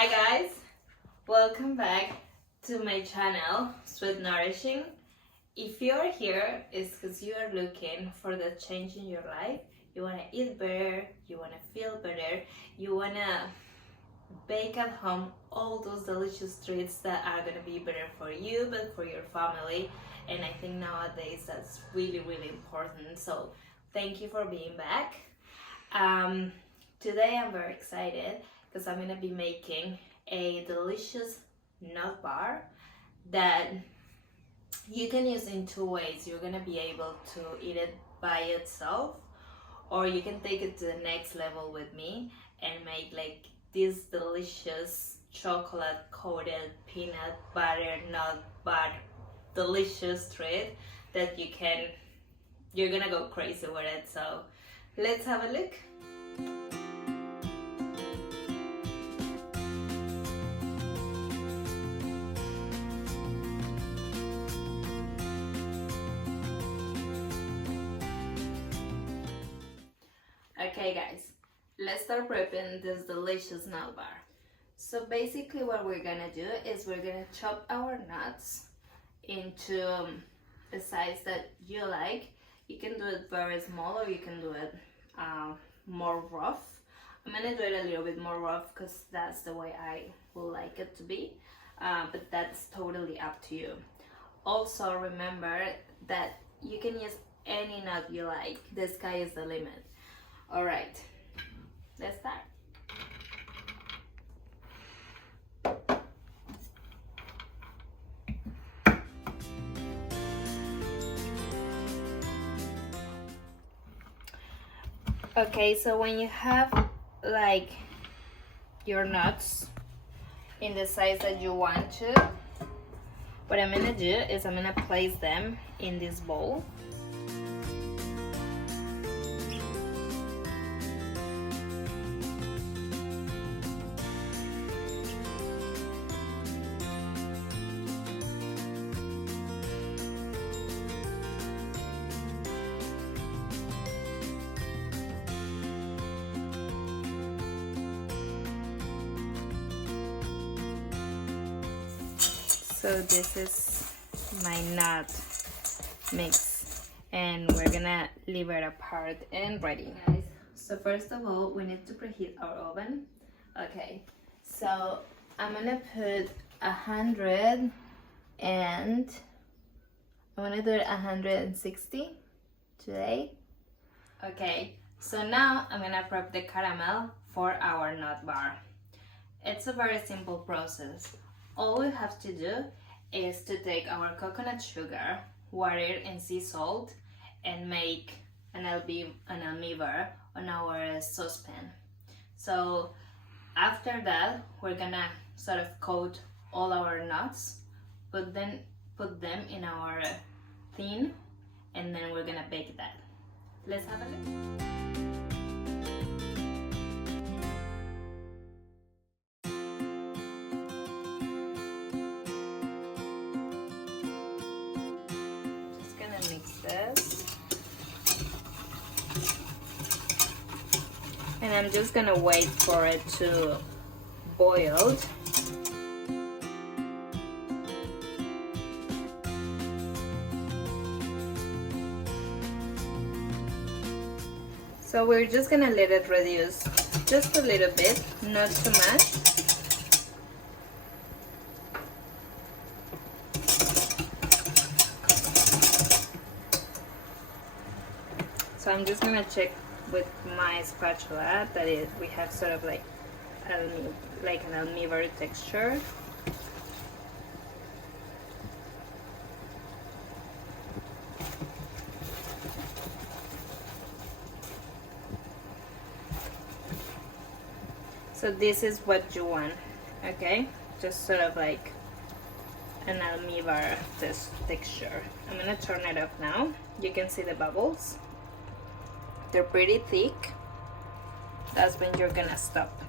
Hi guys, welcome back to my channel Sweet Nourishing. If you're here, it's because you are looking for the change in your life. You want to eat better, you want to feel better, you want to bake at home all those delicious treats that are going to be better for you but for your family. And I think nowadays that's really important. So thank you for being back. Today I'm very excited because I'm going to be making a delicious nut bar that you can use in two ways. You're going to be able to eat it by itself, or you can take it to the next level with me and make like this delicious chocolate coated peanut butter nut bar delicious treat that you're gonna go crazy with it. So let's have a look. Okay guys, let's start prepping this delicious nut bar. So basically what we're gonna do is we're gonna chop our nuts into the size that you like. You can do it very small or you can do it more rough. I'm gonna do it a little bit more rough because that's the way I will like it to be, but that's totally up to you. Also remember that you can use any nut you like. The sky is the limit. All right, let's start. Okay, so when you have like your nuts in the size that you want to, what I'm gonna do is I'm gonna place them in this bowl. So this is my nut mix and we're gonna leave it apart and ready. Guys, so first of all we need to preheat our oven. Okay, so I'm gonna put 100 and I'm gonna do it 160 today. Okay, so now I'm gonna prep the caramel for our nut bar. It's a very simple process. All we have to do is to take our coconut sugar, water and sea salt and make an almíbar on our saucepan. So after that we're gonna sort of coat all our nuts, put them in our tin, and then we're gonna bake that. Let's have a look. And I'm just gonna wait for it to boil. So we're just gonna let it reduce just a little bit, not too much. So I'm just gonna check with my spatula that we have sort of like an almíbar texture. So this is what you want, okay? Just sort of like an almíbar texture. I'm gonna turn it off now. You can see the bubbles. They're pretty thick. That's when you're gonna stop.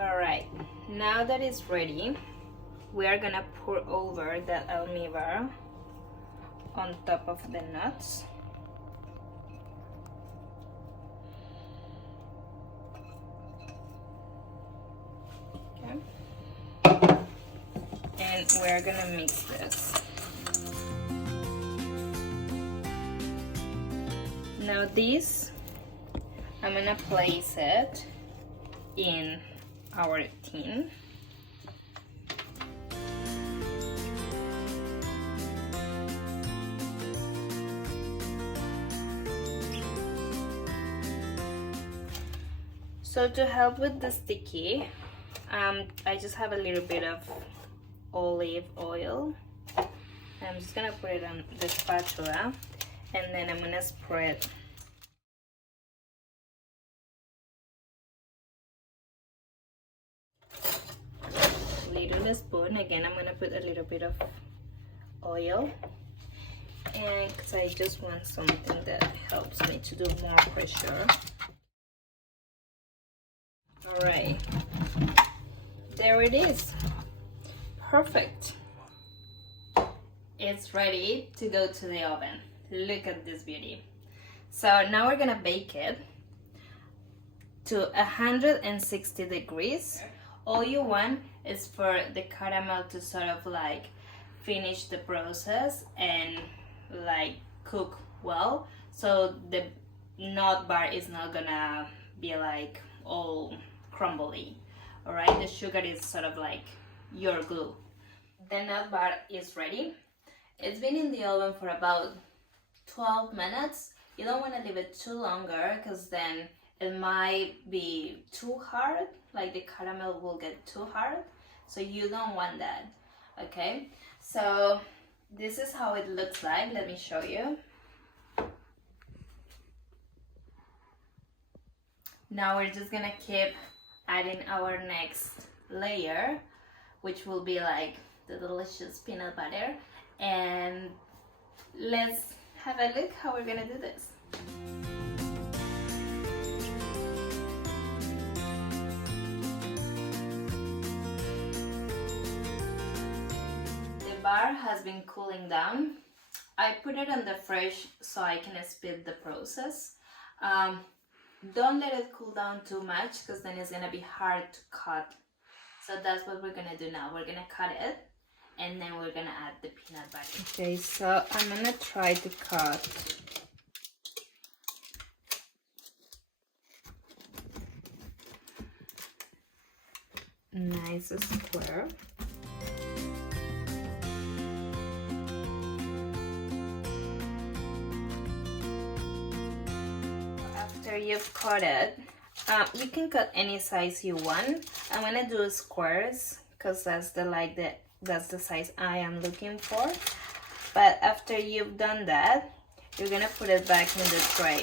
All right, now that it's ready, we are gonna pour over that almíbar on top of the nuts. we're gonna mix this. Now this, I'm gonna place it in our tin. So to help with the sticky, I just have a little bit of olive oil. I'm just gonna put it on the spatula, and then I'm gonna spread little spoon. Again, I'm gonna put a little bit of oil, and because I just want something that helps me to do more pressure. All right, there it is. Perfect. It's ready to go to the oven. Look at this beauty. So now we're gonna bake it to 160 degrees. All you want is for the caramel to sort of like finish the process and like cook well, so the nut bar is not gonna be like all crumbly. All right, the sugar is sort of like your glue. The nut bar is ready. It's been in the oven for about 12 minutes. You don't want to leave it too longer because then it might be too hard, like the caramel will get too hard, so you don't want that. Okay, so this is how it looks like. Let me show you. Now we're just gonna keep adding our next layer, which will be like the delicious peanut butter, and let's have a look how we're gonna do this. The bar has been cooling down. I put it on the fridge so I can speed the process. Don't let it cool down too much because then it's gonna be hard to cut. So that's what we're gonna do now. We're gonna cut it and then we're gonna add the peanut butter. Okay, so I'm gonna try to cut nice square. After you've cut it, you can cut any size you want. I'm gonna do squares because that's the size I am looking for. But after you've done that, you're gonna put it back in the tray.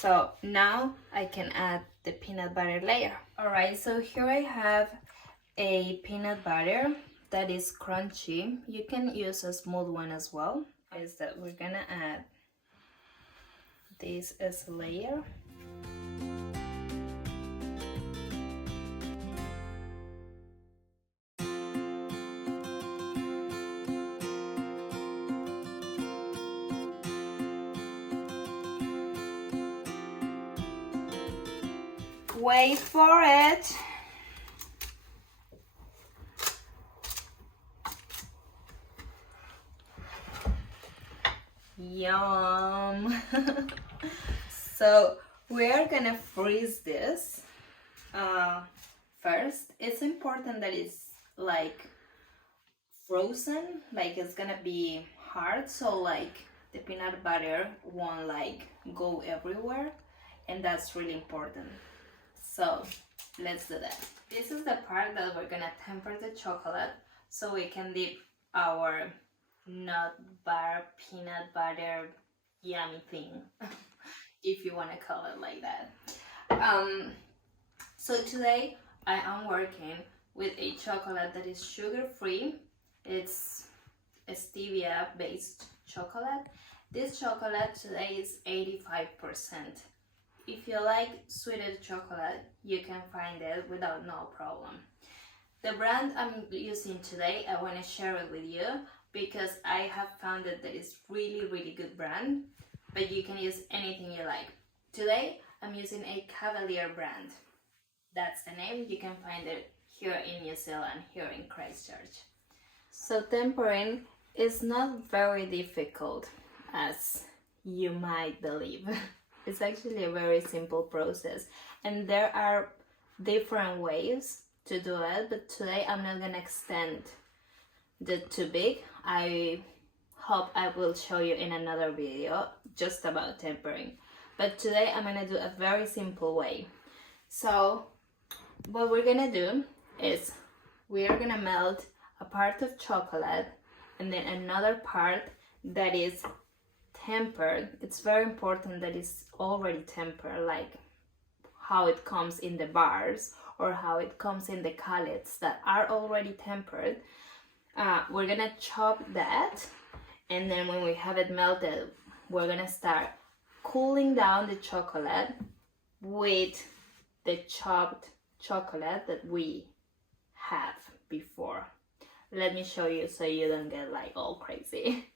So now I can add the peanut butter layer. All right, so here I have a peanut butter that is crunchy. You can use a smooth one as well. Is that we're gonna add this as a layer. Wait for it. Yum. So we're gonna freeze this first. It's important that it's like frozen, like it's gonna be hard, so like the peanut butter won't like go everywhere, and that's really important. So let's do that. This is the part that we're gonna temper the chocolate so we can dip our nut bar peanut butter yummy thing if you want to call it like that. So today I am working with a chocolate that is sugar free. It's a stevia based chocolate. This chocolate today is 85%. If you like sweetened chocolate, you can find it without no problem. The brand I'm using today, I want to share it with you because I have found that it's really good brand, but you can use anything you like. Today, I'm using a Cavalier brand. That's the name. You can find it here in New Zealand, here in Christchurch. So tempering is not very difficult as you might believe. It's actually a very simple process, and there are different ways to do it, but today I'm not gonna extend it too big. I hope I will show you in another video just about tempering, but today I'm gonna do a very simple way. So what we're gonna do is we are gonna melt a part of chocolate and then another part that is tempered. It's very important that it's already tempered, like how it comes in the bars or how it comes in the callets that are already tempered. We're gonna chop that, and then when we have it melted, we're gonna start cooling down the chocolate with the chopped chocolate that we have before. Let me show you so you don't get like all crazy.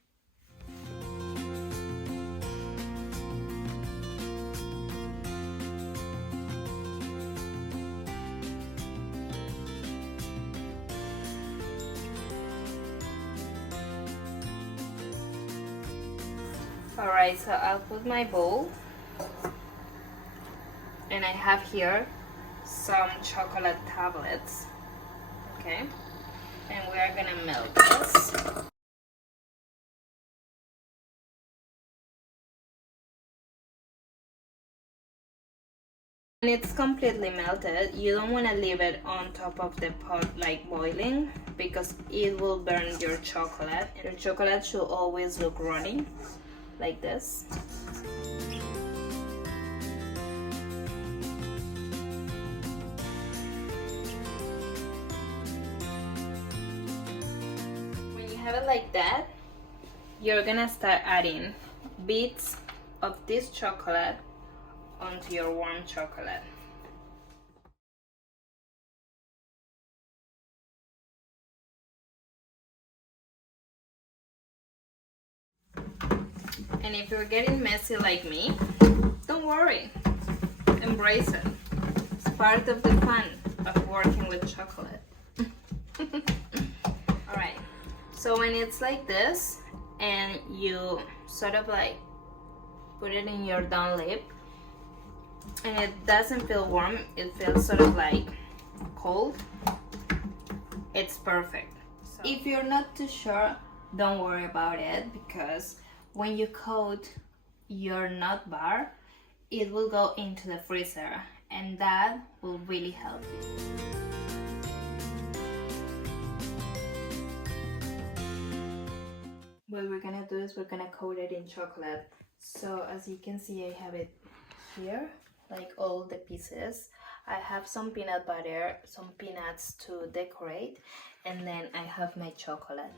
Alright, so I'll put my bowl, and I have here some chocolate tablets, okay, and we are gonna melt this. When it's completely melted, you don't want to leave it on top of the pot like boiling, because it will burn your chocolate. Your chocolate should always look runny, like this. When you have it like that, you're gonna start adding bits of this chocolate onto your warm chocolate. And if you're getting messy like me, don't worry, embrace it. It's part of the fun of working with chocolate. Alright, so when it's like this and you sort of like put it in your down lip and it doesn't feel warm, it feels sort of like cold, it's perfect. So if you're not too sure, don't worry about it, because when you coat your nut bar, it will go into the freezer, and that will really help you. What we're gonna do is we're gonna coat it in chocolate. So as you can see, I have it here, like all the pieces. I have some peanut butter, some peanuts to decorate, and then I have my chocolate.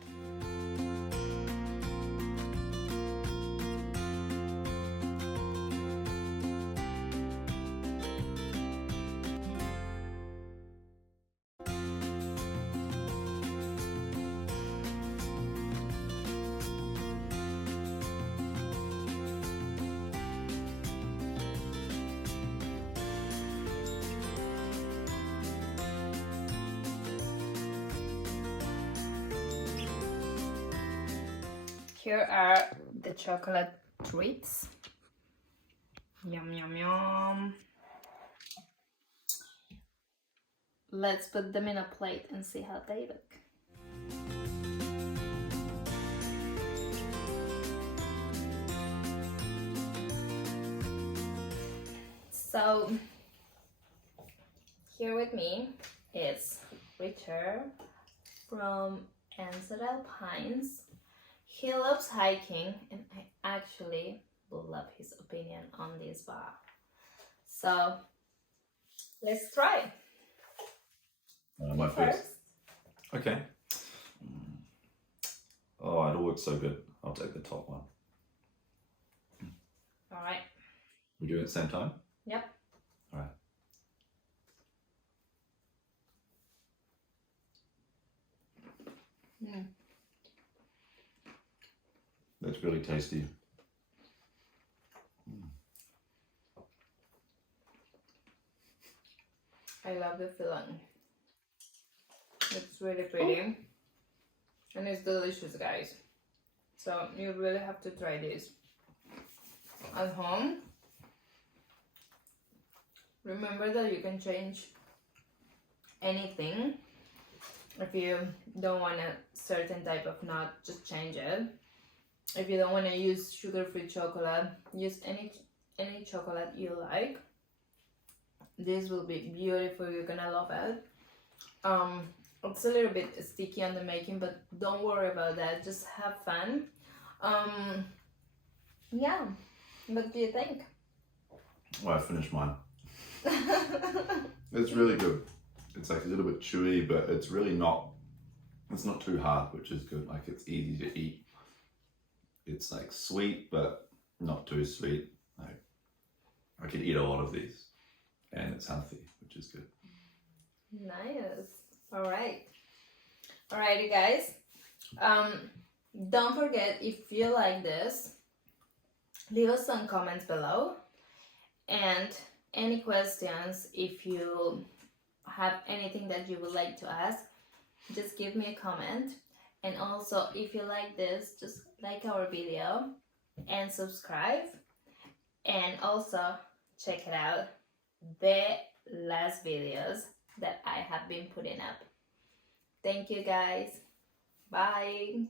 Here are the chocolate treats. Yum, yum, yum. Let's put them in a plate and see how they look. So, here with me is Richard from Untitled Pines. He loves hiking, and I actually would love his opinion on this bar. So let's try. My first. Okay. Oh, it all looks so good. I'll take the top one. All right. We do it at the same time? Yep. All right. Mm. That's really tasty. I love the filling. It's really pretty. and it's delicious, guys. So you really have to try this at home. Remember that you can change anything. If you don't want a certain type of nut, just change it. If you don't want to use sugar-free chocolate, use any chocolate you like. This will be beautiful. You're gonna love it. It's a little bit sticky on the making, but don't worry about that. Just have fun. Yeah. What do you think? Well, I finished mine. It's really good. It's like a little bit chewy, but it's really not, it's not too hard, which is good. Like, it's easy to eat. It's like sweet, but not too sweet. Like, I could eat a lot of these, and it's healthy, which is good. Nice. All right. Alrighty, guys. Don't forget, if you like this, leave us some comments below, and any questions, if you have anything that you would like to ask, just give me a comment. And also, if you like this, just like our video and subscribe, and also check it out, the last videos that I have been putting up. Thank you, guys. Bye.